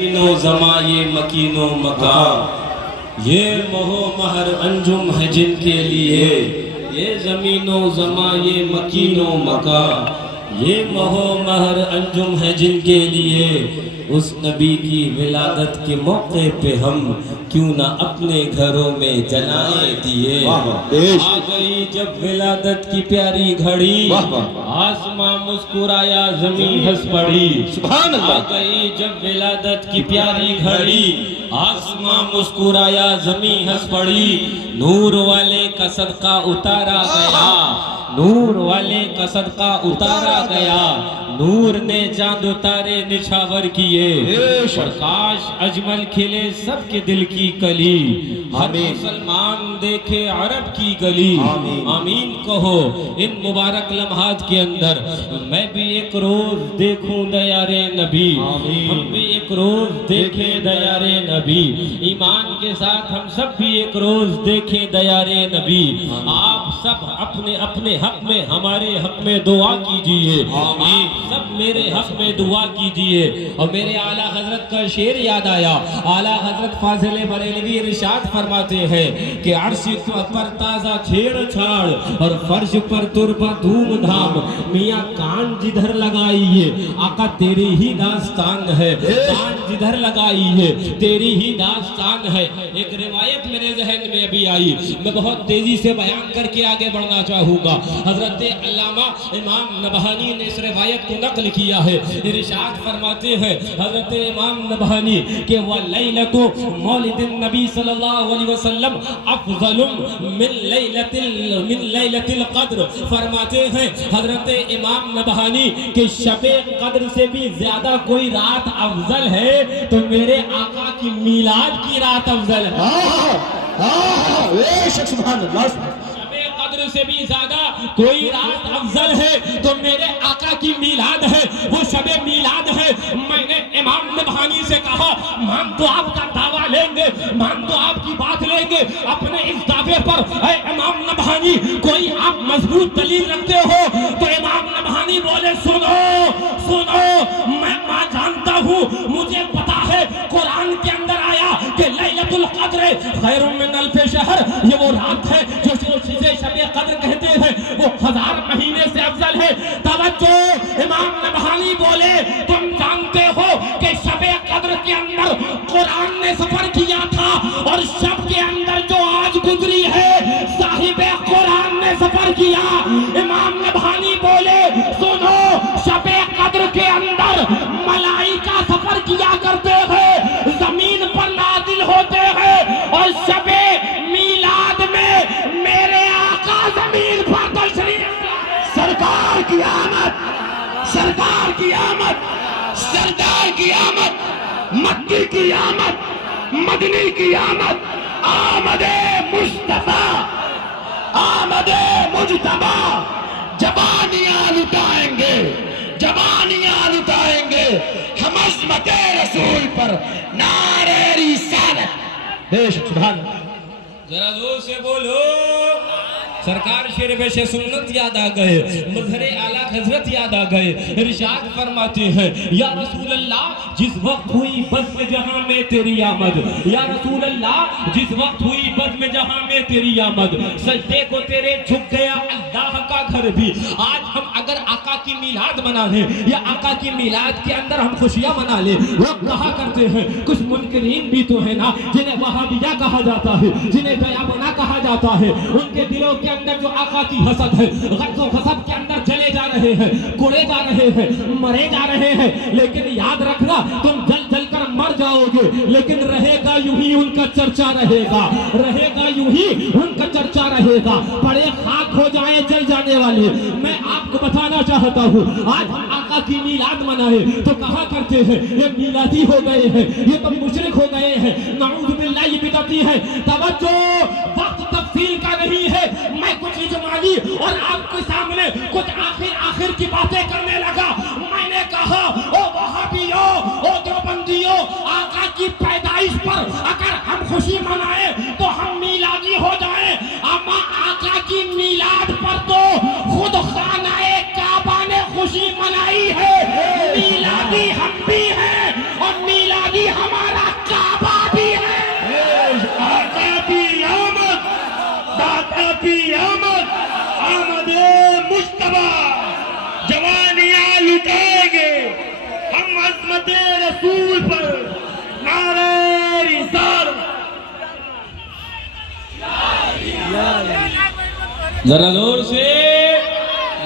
مکین و زماں یہ مکین و مکان، یہ مہو مہر انجم ہے جن کے لیے، یہ زمین و زماں یہ مکین و مکان، یہ مہو مہر انجم ہے جن کے لیے، اس نبی کی ولادت کے موقع پہ ہم کیوں نہ اپنے گھروں میں جلائیں دیے۔ آ گئی جب ولادت کی پیاری گھڑی، آسماں مسکرایا زمین ہنس پڑی۔ آ گئی جب ولادت کی پیاری گھڑی، آسماں مسکرایا زمین ہنس پڑی۔ نور والے کا صدقہ اتارا گیا، نور والے کا صدقہ اتارا گیا، نور نے چاند اتارے نچھاور کیے، اور کاش اجمل کھلے سب کے دل کی کلی، ہر مسلمان دیکھے عرب کی گلی۔ آمین کہو ان مبارک لمحات کے اندر۔ میں بھی ایک روز دیکھوں دیار نبی، ہم بھی ایک روز دیکھیں دیار نبی، ایمان کے ساتھ ہم سب بھی ایک روز دیکھیں دیار نبی۔ آپ سب اپنے اپنے حق میں ہمارے حق میں دعا کیجئے، آپ سب میرے حق میں دعا کیجئے۔ اور میرے اعلیٰ حضرت کا شعر یاد آیا، اعلیٰ حضرت فاضل بریلوی ارشاد فرماتے ہیں کہ عرش پر تازہ چھیڑ چھاڑ اور فرش پر تربہ دھوم دھام، میاں کان جدھر لگائیے آقا تیری ہی داستان ہے، کان جدھر لگائیے تیری ہی داستان ہے۔ ایک روایت میرے ذہن میں ابھی آئی، میں بہت تیزی سے بیان کر کے آگے بڑھنا چاہوں گا۔ حضرت علامہ امام نبہانی نے اس روایت کو نقل کیا ہے، ارشاد فرماتے ہیں حضرت امام نبہانی کہ وَلَيْلَةُ مولد النبی صلی اللہ علیہ وسلم افضل من لیلۃ القدر، فرماتے ہیں حضرت امام نبہانی کہ شب قدر سے بھی زیادہ کوئی رات افضل ہے تو میرے آقا کی میلاد کی رات افضل ہے۔ سبحان اللہ۔ شب قدر سے بھی زیادہ کوئی رات افضل ہے تو میرے آقا کی میلاد ہے، وہ شب میلاد ہے۔ میں نے امام نبہانی سے کہا ہم تو آپ کا دعویٰ لیں گے، ہم تو آپ کی بات لیں گے، اپنے اس دعوے پر اے امام نبہانی کوئی آپ مضبوط دلیل رکھتے ہو؟ تو امام نبہانی بولے سنو سنو، میں جانتا ہوں، مجھے پتا ہے قرآن کے اندر آیا کہ لیلۃ القدر خیر من الف شہر، یہ وہ رات ہے جو جسے شب قدر کہتے ہیں، وہ 1000 مہینے سے افضل ہے۔ توجہ، امام نبہانی بولے تم جانتے ہو کہ شب قدر کے اندر قرآن نے سفر کیا تھا، اور شب کے اندر جو آج گزری ہے صاحب قرآن نے سفر کیا۔ امام نبہانی بولے سنو، شب قدر کے اندر ملائکہ سفر کیا کرتے ہیں، زمین پر نازل ہوتے ہیں، اور شب میلاد میں میرے آقا زمین پر تشریف لائے۔ سرکار کی آمد، سرکار کی آمد، سردار کی آمد، مکی کی آمد، مدنی کی آمد، آمد مصطفیٰ، آمد مجتبی، جوانیاں لٹائیں گے، جوانیاں لٹائیں گے ہم عظمت رسول پر، نعرہ رسالت۔ بے شک سبحان اللہ۔ ذرا زور سے بولو، سرکار شیر پیش سنت یاد آ گئے، مظہر اعلیٰ حضرت یاد آ گئے۔ ارشاد فرماتے ہیں یا رسول اللہ جس وقت ہوئی بزم جہاں میں تیری آمد، یا رسول اللہ جس وقت ہوئی بزم جہاں میں تیری آمد، سجدے کو تیرے جھک گیا اللہ کا گھر بھی۔ آج ہم اگر آقا کی میلاد منا لیں یا آقا کی میلاد کے اندر ہم خوشیاں منا لیں، لوگ کہا کرتے ہیں، کچھ منکرین بھی تو ہے نا جنہیں وہابیہ کہا جاتا ہے، جنہیں دیابنا کہا جاتا ہے، ان کے دلوں کے اندر جو آقا کی حسد ہے، غضب و غصب کے اندر جلے جا رہے ہیں، کوڑے جا رہے ہیں، مرے جا رہے ہیں، لیکن یاد رکھنا تم جل جل کر مر جاؤ گے، لیکن رہے گا یوں ہی ان کا چرچا رہے گا، رہے گا یوں ہی ان کا چرچا رہے گا، پڑے خاک ہو جائیں جل جانے والے۔ میں آپ کو بتانا چاہتا ہوں آج ہم آقا کی میلاد منائے تو کہا کرتے ہیں یہ میلادی ہو گئے ہیں، یہ تو مشرک ہو گئے ہیں، نعوذ باللہ یہ بدعتی ہے۔ توجہ، وقت تفصیل کا نہیں ہے، میں کچھ اجمالی اور آپ کے سامنے کچھ آخر کی باتیں کرنے لگا۔ میں نے کہا او وہابیوں، او دیوبندیوں، آقا کی پیدائش پر اگر ہم خوشی منائیں تو ہم میلادی ہو جائیں، اما آقا کی میلاد پر تو خود خانہ کعبہ نے خوشی منائی ہے، میلادی ہم بھی ہیں اور میلادی ذرا زور سے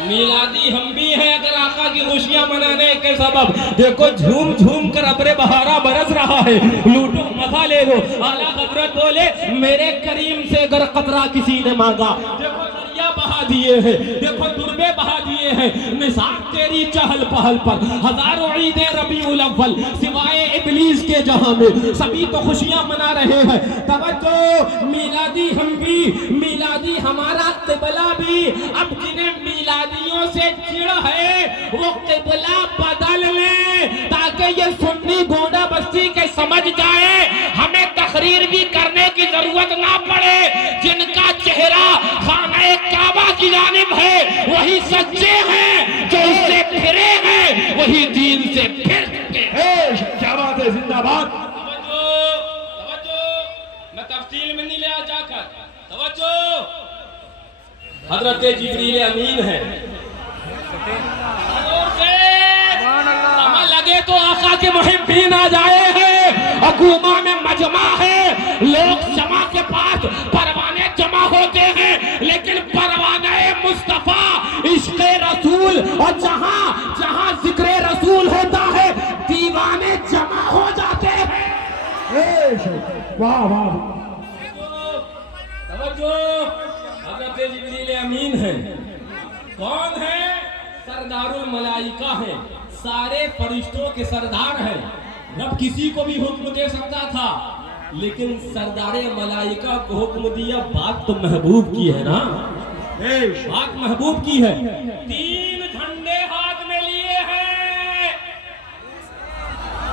میلادی ہم بھی ہیں اگر آقا کی خوشیاں منانے کے سبب. دیکھو جھوم جھوم کر ابر بہارا برس رہا ہے, لوٹو مزہ لے لو. اعلیٰ حضرت بولے میرے کریم سے اگر قطرہ کسی نے مانگا, دیکھو دریا بہا دیے ہیں, دیکھو دربے بہا دیے ہیں, نثار تیری چہل پہل پر. ہزاروں عیدیں ربیع الاول سوائے ابلیس کے جہاں میں, سبھی تو خوشیاں منا رہے ہیں. توجہ, میلادی ہم بھی, میلادی ہمارا قبلہ بھی. اب جنہیں میلادیوں سے چڑ ہے وہ قبلہ بدل لیں تاکہ یہ سنی گونڈا بستی کے سمجھ جائے ہمیں تقریر بھی کرنے کی ضرورت نہ پڑے. جن کا چہرہ خانہ کعبہ کی جانب ہے وہی سچے ہیں, جو اس سے پھرے ہیں وہی دین سے پھر چکے ہیں. کیا بات ہے, زندہ باد. توجہ, میں تفصیل میں نہیں لیا جا کر. توجہ, حضرت جبریل امین ہے. ہمیں لگے تو آقا کے محبین آ جائے ہیں. حکومہ میں مجمع ہے, لوگ جمع کے پاس پروانے جمع ہوتے ہیں, لیکن پروانہ مصطفیٰ عشق رسول, اور جہاں جہاں ذکر رسول ہوتا ہے دیوانے جمع ہو جاتے ہیں. واہ واہ. توجہ, حضرت جبریل امین ہے. کون ہے؟ سردار الملائکہ ہے, سارے فرشتوں کے سردار ہیں. رب کسی کو بھی حکم دے سکتا تھا, لیکن سردار ملائکہ کو حکم دیا. بات تو محبوب کی ہے نا, بات محبوب کی ہے. 3 جھنڈے ہاتھ میں لیے ہیں.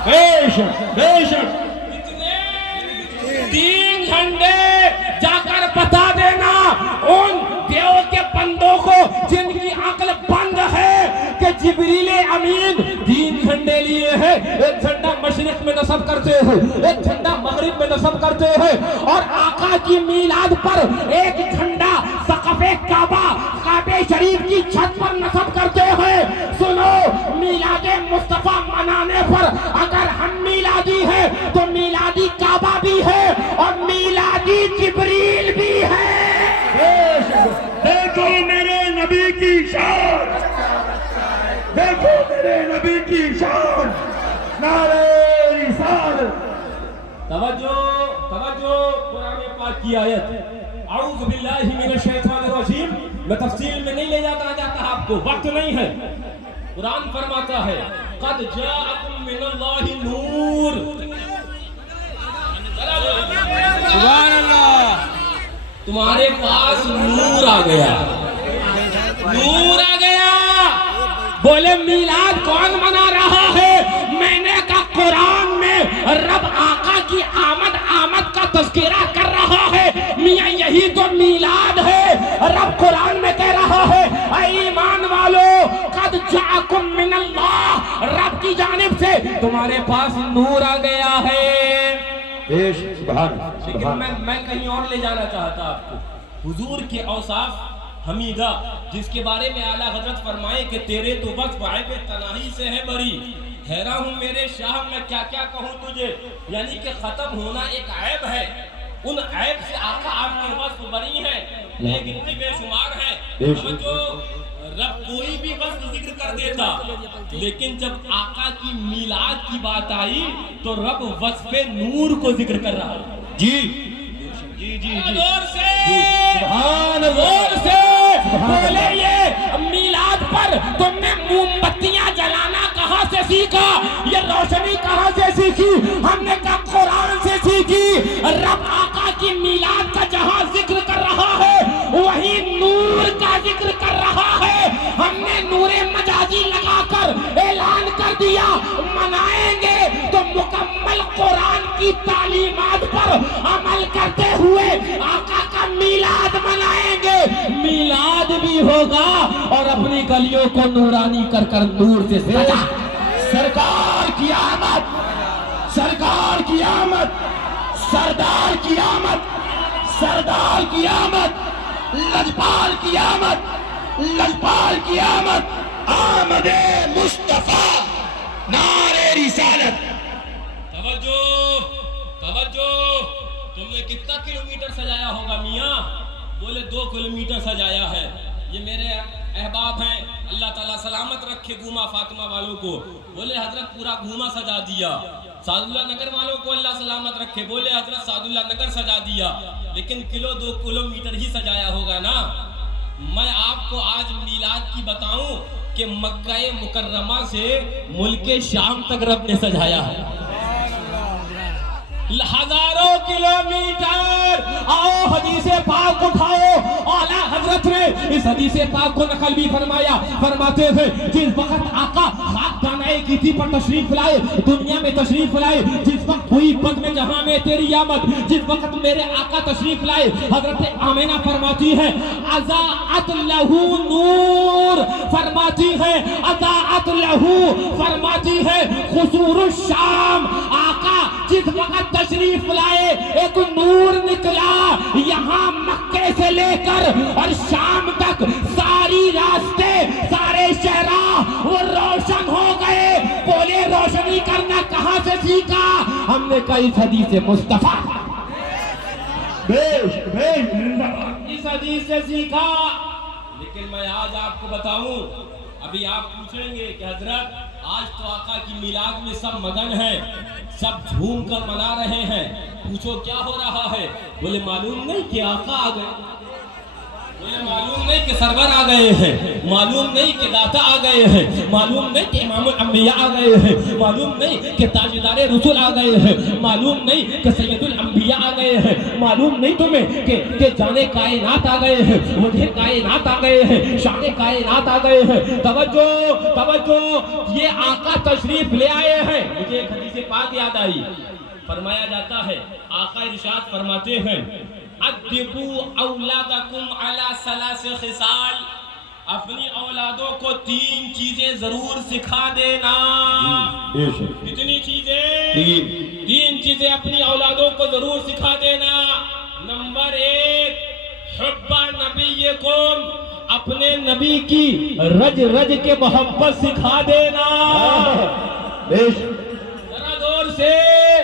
بے شک بے شک. 3 جھنڈے. جا کر بتا دینا ان دیو کے بندوں کو جن کی عقل بند ہے کہ جبریل امین 3 جھنڈے لیے ہیں. ایک جھنڈا مشرق میں نصب کرتے ہیں, ایک جھنڈا مغرب میں نصب کرتے ہیں, اور آقا کی میلاد پر ایک جھنڈا سقف کعبہ کعبہ شریف کی چھت پر نصب کرتے ہیں. سنو, میلاد مصطفیٰ منانے پر اگر ہم میلادی ہیں تو میلادی کعبہ بھی ہے اور میلادی جبریل بھی ہے. دیکھو میرے نبی کی شان, دیکھو میرے نبی کی شان. نعرہ رسالت. توجہ, توجہ, قرآن پاک کی آیت. اعوذ باللہ من الشیطان الرجیم. میں تفصیل میں نہیں لے جاتا آپ کو, وقت نہیں ہے. قرآن فرماتا ہے قد جاءکم من اللہ نور. سبحان اللہ. تمہارے پاس نور آ گیا, نور آ گیا. بولے میلاد کون منا رہا ہے؟ میں نے کہا قرآن میں رب آقا کی آمد کا تذکرہ کر رہا ہے. میاں یہی تو میلاد ہے. رب قرآن میں کہہ رہا ہے اے ایمان والو قد جاءکم من اللہ, رب کی جانب سے تمہارے پاس نور آ گیا ہے. لیکن میں کہیں اور لے جانا چاہتا آپ کو. حضور کے اوصاف حمیدہ جس کے بارے میں اعلیٰ حضرت فرمائے کہ تیرے تو وصف عیب تناہی سے ہے بری. حیران ہوں میرے شاہ, میں کیا کیا کہوں تجھے. یعنی کہ ختم ہونا ایک عیب ہے, ان عیب سے آقا آپ کے وصف بری ہیں, لیکن کی بے شمار ہیں. جو رب کوئی بھی وصف ذکر کر دیتا, لیکن جب آقا کی میلاد کی بات آئی تو رب وصف نور کو ذکر کر رہا. جی جی جی زور سے سبحان اللہ, زور سے بولے. یہ میلاد پر تم نے موم بتیاں جلانا کہاں سے سیکھا, یہ روشنی کہاں سے سیکھی؟ ہم نے کہا قرآن سے سیکھی. رب آقا کی میلاد کا جہاں ذکر کر رہا ہے وہی نور کا ذکر کر رہا ہے. ہم نے نور مجازی لگا کر اعلان کر دیا منائیں گے تو مکمل قرآن کی تعلیمات پر عمل کرتے ہوئے آقا کا میلاد منائیں گے. میلاد بھی ہوگا اور اپنی گلیوں کو نورانی کر کر نور سے سجا. سرکار کی آمد, سرکار کی آمد, سردار کی آمد, سردار کی آمد, لجپال کی آمد, لجپال کی آمد. آمد مصطفیٰ, نعرہ رسالت. توجہ, توجہ. تم نے کتنا کلومیٹر سجایا ہوگا میاں؟ بولے 2 کلومیٹر سجایا ہے. یہ میرے احباب ہیں, اللہ تعالیٰ سلامت رکھے گوما فاطمہ والوں کو. بولے حضرت پورا گوما سجا دیا. سعد اللہ نگر والوں کو اللہ سلامت رکھے, بولے حضرت سعد اللہ نگر سجا دیا, لیکن 2 کلومیٹر ہی سجایا ہوگا نا. میں آپ کو آج میلاد کی بتاؤں کہ مکہ مکرمہ سے ملک شام تک رب نے سجایا ہے. ہزاروں کلومیٹر. آؤ حدیث پاک اٹھاؤ. اعلیٰ حضرت نے اس حدیث پاک کو نقل بھی فرمایا, فرماتے تھے جس وقت آقا خاک دانائے گیتی پر تشریف لائے, دنیا میں تشریف لائے, جس وقت ہوئی بد میں جہاں میں تیری آمد, جس وقت میرے آقا تشریف لائے, حضرت آمینہ فرماتی ہے اضاءت لہو نور, فرماتی ہے اضاءت لہو, فرماتی ہے خسور الشام. آقا جس وقت تشریف لائے ایک نور نکلا, یہاں مکے سے لے کر اور شام تک ساری راستے, سارے شہراں وہ روشن ہو گئے. بولے روشنی کرنا کہاں سے سیکھا؟ ہم نے کہا اس حدیث مصطفیٰ, اس حدیث سے سیکھا. لیکن میں آج آپ کو بتاؤں, ابھی آپ پوچھیں گے کہ حضرت آج تو آقا کی میلاد میں سب مگن ہیں, سب جھوم کر منا رہے ہیں, پوچھو کیا ہو رہا ہے؟ بولے معلوم نہیں کہ آقا آ گئے, بولے معلوم نہیں کہ سرور آ گئے ہیں, معلوم نہیں کہ داتا آ گئے ہیں, معلوم نہیں کہ امام الانبیاء آ گئے ہیں, معلوم نہیں کہ تاجدار رسول آ گئے ہیں, معلوم نہیں کہ سید الانبیاء آ گئے ہیں, معلوم نہیں تمہیں کہ جانے کائنات آ گئے ہیں, وجہ کائنات آ گئے ہیں, شان کائنات آ گئے ہیں. توجہ توجہ, یہ آقا تشریف لے آئے ہیں. مجھے ایک حدیث پاک یاد آئی, فرمایا جاتا ہے, آقا ارشاد فرماتے ہیں ادبوا اولادکم علی 3 خصال, اپنی اولادوں کو 3 چیزیں ضرور سکھا دینا. کتنی چیزیں؟ 3 چیزیں اپنی اولادوں کو ضرور سکھا دینا. نمبر 1, حب نبیکم, اپنے نبی کی رج رج کے محبت سکھا دینا. ذرا دور سے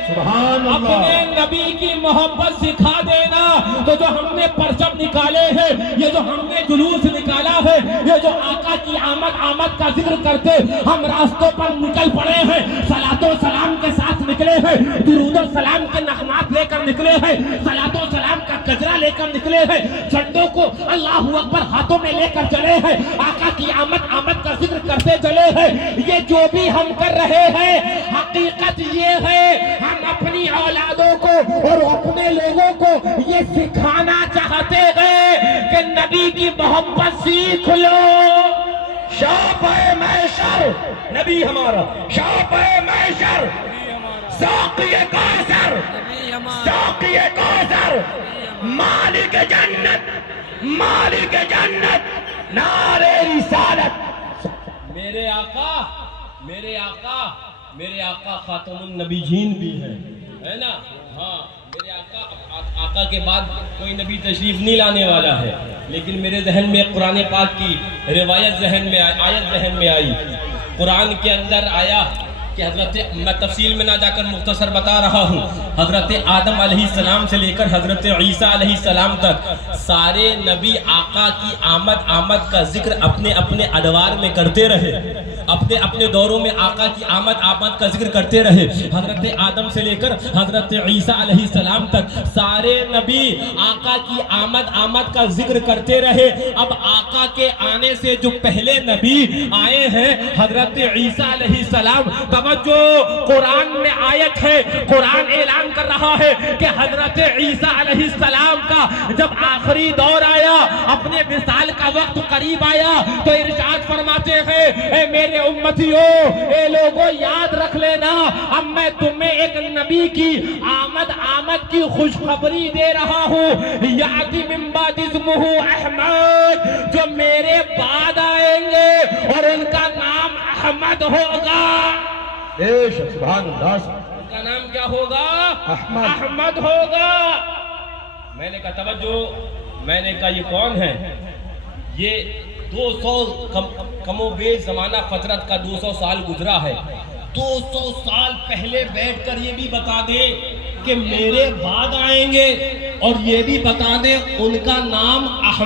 سبحان اللہ. اپنے نبی کی محبت سکھا دینا. تو جو ہم نے پرچم نکالے ہیں, یہ جو ہم نے جلوس نکالا ہے, یہ جو آقا کی آمد کا ذکر کرتے ہم راستوں پر نکل پڑے ہیں, صلاۃ و سلام کے ساتھ نکلے ہیں, درود و سلام کے نغمات لے کر نکلے ہیں, صلاۃ و سلام کا گجرا لے کر نکلے ہیں, جھنڈوں کو اللہ اکبر ہاتھوں میں لے کر چلے ہیں, آقا کی آمد کا ذکر کرتے چلے ہیں. یہ جو بھی ہم کر رہے ہیں, حقیقت یہ ہے ہم اپنی اولادوں کو اور اپنے لوگوں کو یہ سکھانا چاہتے ہیں کہ نبی کی محبت سیکھ لو. شاپے محشر نبی ہمارا, شاپے محشر, ساقی کوثر, ساقی کوثر, مالک جنت, مالک جنت, نعرہ رسالت. میرے آقا میرے آقا میرے آقا خاتم النبیین بھی ہیں, ہے نا. ہاں, میرے آقا کے بعد کوئی نبی تشریف نہیں لانے والا ہے, لیکن میرے ذہن میں قرآن پاک کی روایت ذہن میں آئی, آیت ذہن میں آئی. قرآن کے اندر آیا کہ حضرت, میں تفصیل میں نہ جا کر مختصر بتا رہا ہوں, حضرت آدم علیہ السلام سے لے کر حضرت عیسیٰ علیہ السلام تک سارے نبی آقا کی آمد کا ذکر اپنے اپنے ادوار میں کرتے رہے, اپنے اپنے دوروں میں آقا کی آمد کا ذکر کرتے رہے. حضرت آدم سے لے کر حضرت عیسیٰ علیہ السلام تک سارے نبی آقا کی آمد کا ذکر کرتے رہے. اب آقا کے آنے سے جو پہلے نبی آئے ہیں حضرت عیسیٰ علیہ السلام, توجہ, قرآن میں آیت ہے, قرآن اعلان کر رہا ہے کہ حضرت عیسیٰ علیہ السلام کا جب آخری دور آیا, اپنے وصال کا وقت قریب آیا, تو ارشاد فرماتے ہیں اے میرے امتیوں, اے لوگوں یاد رکھ لینا, اب میں تمہیں ایک نبی کی آمد کی خوشخبری دے رہا ہوں. یاتی من بعد اسمہ احمد, جو میرے بعد آئیں گے اور ان کا نام احمد ہوگا. سبحان اللہ. ان کا نام کیا ہوگا؟ احمد ہوگا. میں نے کہا توجہ, میں نے کہا یہ کون ہے؟ یہ 200 کم و بیش زمانہ فترت کا 200 سال گزرا ہے. 200 سال پہلے بیٹھ کر یہ بھی بتا دے کہ میرے بعد آئیں گے. اور یہ بھی بتا دیں ان کا نام